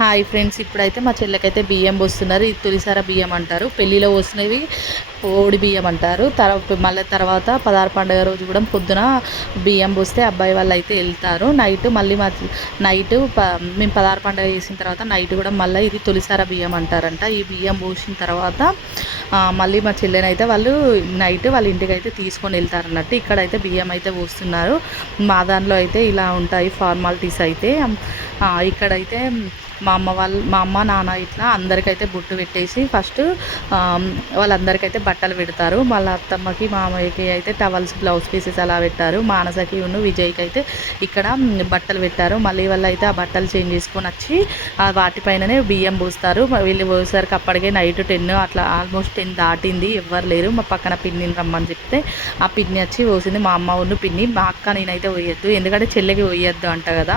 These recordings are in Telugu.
హాయ్ ఫ్రెండ్స్ ఇప్పుడైతే మా చెల్లెకైతే బియ్యం పోస్తున్నారు. ఇది తొలిసార బియ్యం అంటారు. పెళ్ళిలో పోసినవి ఓడి బియ్యం అంటారు. తర్వాత మళ్ళీ తర్వాత పదహారు పండుగ రోజు కూడా పొద్దున బియ్యం పోస్తే అబ్బాయి వాళ్ళు అయితే వెళ్తారు. నైట్ మళ్ళీ మా నైట్ ప మేము పదహారు పండుగ చేసిన తర్వాత నైట్ కూడా మళ్ళీ ఇది తొలిసార బియ్యం అంటారంట. ఈ బియ్యం పోసిన తర్వాత మళ్ళీ మా చెల్లెనైతే వాళ్ళు నైట్ వాళ్ళ ఇంటికి అయితే తీసుకొని వెళ్తారన్నట్టు ఇక్కడైతే బియ్యం అయితే పోస్తున్నారు. మా దానిలో అయితే ఇలా ఉంటాయి ఫార్మాలిటీస్ అయితే. ఇక్కడైతే మా అమ్మ వాళ్ళు మా అమ్మ నాన్న ఇట్లా అందరికైతే బొట్టు పెట్టేసి ఫస్ట్ వాళ్ళందరికైతే బట్టలు పెడతారు. మళ్ళీ అత్తమ్మకి మామయ్యకి అయితే టవల్స్ బ్లౌజ్ పీసెస్ అలా పెట్టారు. మానసకి ఉన్న విజయ్కి అయితే ఇక్కడ బట్టలు పెట్టారు. మళ్ళీ వాళ్ళు అయితే ఆ బట్టలు చేంజ్ చేసుకొని వచ్చి వాటిపైననే బియ్యం పోస్తారు. వీళ్ళు పోసేసరికి అప్పటికే నైట్ టెన్ అట్లా ఆల్మోస్ట్ టెన్ దాటింది. ఎవ్వరు లేరు. మా పక్కన పిన్నిని రమ్మని చెప్తే ఆ పిన్ని వచ్చి పోసింది. మా అమ్మ ఉన్న పిన్ని మా అక్క నేనైతే పోయొద్దు. ఎందుకంటే చెల్లెకి పోయొద్దు అంట కదా.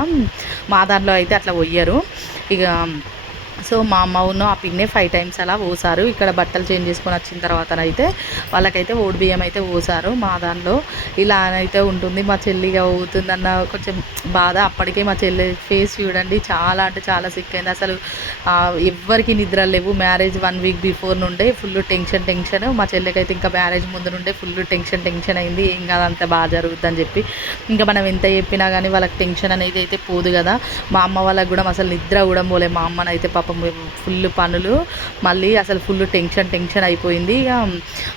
మా దాంట్లో అయితే అట్లా పోయ్యరు ఇక సో మా అమ్మ ఉన్న ఆ పిన్నే ఫైవ్ టైమ్స్ అలా పోసారు. ఇక్కడ బట్టలు చేంజ్ చేసుకొని వచ్చిన తర్వాత అయితే వాళ్ళకైతే ఓడి బియ్యం అయితే పోసారు మా దానిలో ఇలా అయితే ఉంటుంది. మా చెల్లిగా పోతుందన్న కొంచెం బాధ. అప్పటికే మా చెల్లి ఫేస్ చూడండి. చాలా అంటే చాలా సిక్ అయింది. అసలు ఎవ్వరికి నిద్ర లేవు. మ్యారేజ్ వన్ వీక్ బిఫోర్ నుండే ఫుల్ టెన్షన్ టెన్షన్ మా చెల్లికైతే ఇంకా మ్యారేజ్ ముందు నుండే ఫుల్ టెన్షన్ టెన్షన్ అయింది. ఏం కాదు అంత బాగా జరుగుద్దని చెప్పి. ఇంకా మనం ఎంత చెప్పినా కానీ వాళ్ళకి టెన్షన్ అనేది అయితే పోదు కదా. మా అమ్మ వాళ్ళకి కూడా అసలు నిద్ర కూడా పోలే. మా అమ్మనైతే పాప పాపం ఫుల్ పనులు. మళ్ళీ అసలు ఫుల్ టెన్షన్ టెన్షన్ అయిపోయింది. ఇక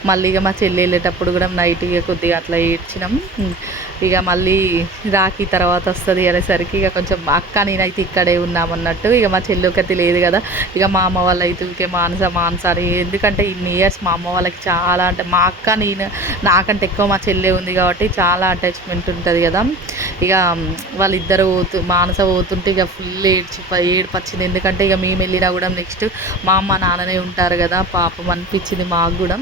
మళ్ళీ ఇక మా చెల్లి వెళ్ళేటప్పుడు కూడా నైట్ ఇక కొద్దిగా అట్లా ఏడ్చినాం. ఇక మళ్ళీ రాఖీ తర్వాత వస్తుంది అనేసరికి ఇక కొంచెం అక్క నేనైతే ఇక్కడే ఉన్నామన్నట్టు ఇక మా చెల్లి ఒకటి లేదు కదా. ఇక మా అమ్మ వాళ్ళు అయితే ఇంకే మానస మానస అని ఎందుకంటే ఇన్ని ఇయర్స్ మా అమ్మ వాళ్ళకి చాలా అంటే మా అక్క నేను నాకంటే ఎక్కువ మా చెల్లె ఉంది కాబట్టి చాలా అటాచ్మెంట్ ఉంటుంది కదా. ఇక వాళ్ళిద్దరు పోతు మానస పోతుంటే ఇక ఫుల్ ఏడ్చి ఏడుపు వచ్చింది ఎందుకంటే ఇక మేము వెళ్ళినా కూడా నెక్స్ట్ మా అమ్మ నాన్ననే ఉంటారు కదా పాపం అనిపించింది మాకు కూడా.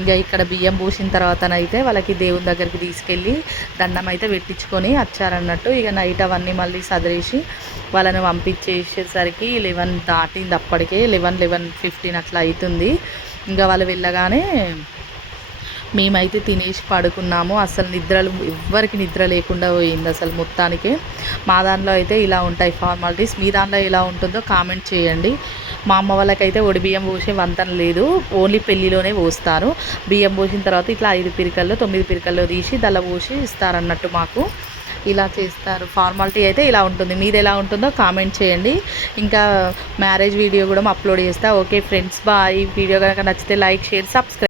ఇక ఇక్కడ బియ్యం పోసిన తర్వాతనైతే వాళ్ళకి దేవుని దగ్గరికి తీసుకెళ్ళి దండం అయితే పెట్టించుకొని వచ్చారన్నట్టు. ఇక నైట్ అవన్నీ మళ్ళీ సదిరేసి వాళ్ళని పంపించేసేసరికి లెవెన్ దాటింది అప్పటికే. లెవెన్ లెవెన్ ఫిఫ్టీన్ అట్లా అవుతుంది ఇంకా వాళ్ళు వెళ్ళగానే మేమైతే తినేసి పడుకున్నాము. అసలు నిద్రలు ఎవ్వరికి నిద్ర లేకుండా పోయింది అసలు మొత్తానికి. మా దాంట్లో అయితే ఇలా ఉంటాయి ఫార్మాలిటీస్ మీ దాంట్లో ఎలా ఉంటుందో కామెంట్ చేయండి. మా అమ్మ వాళ్ళకైతే ఒడి బియ్యం పోసే వంతన లేదు. ఓన్లీ పెళ్ళిలోనే పోస్తారు. బియ్యం పోసిన తర్వాత ఇట్లా ఐదు పిరికల్లో తొమ్మిది పిరికల్లో తీసి దళ్ళ పోసి ఇస్తారన్నట్టు మాకు. ఇలా చేస్తారు. ఫార్మాలిటీ అయితే ఇలా ఉంటుంది. మీది ఎలా ఉంటుందో కామెంట్ చేయండి. ఇంకా మ్యారేజ్ వీడియో కూడా అప్లోడ్ చేస్తా. ఓకే ఫ్రెండ్స్ బాయ్ వీడియో కనుక నచ్చితే లైక్ షేర్ సబ్స్క్రైబ్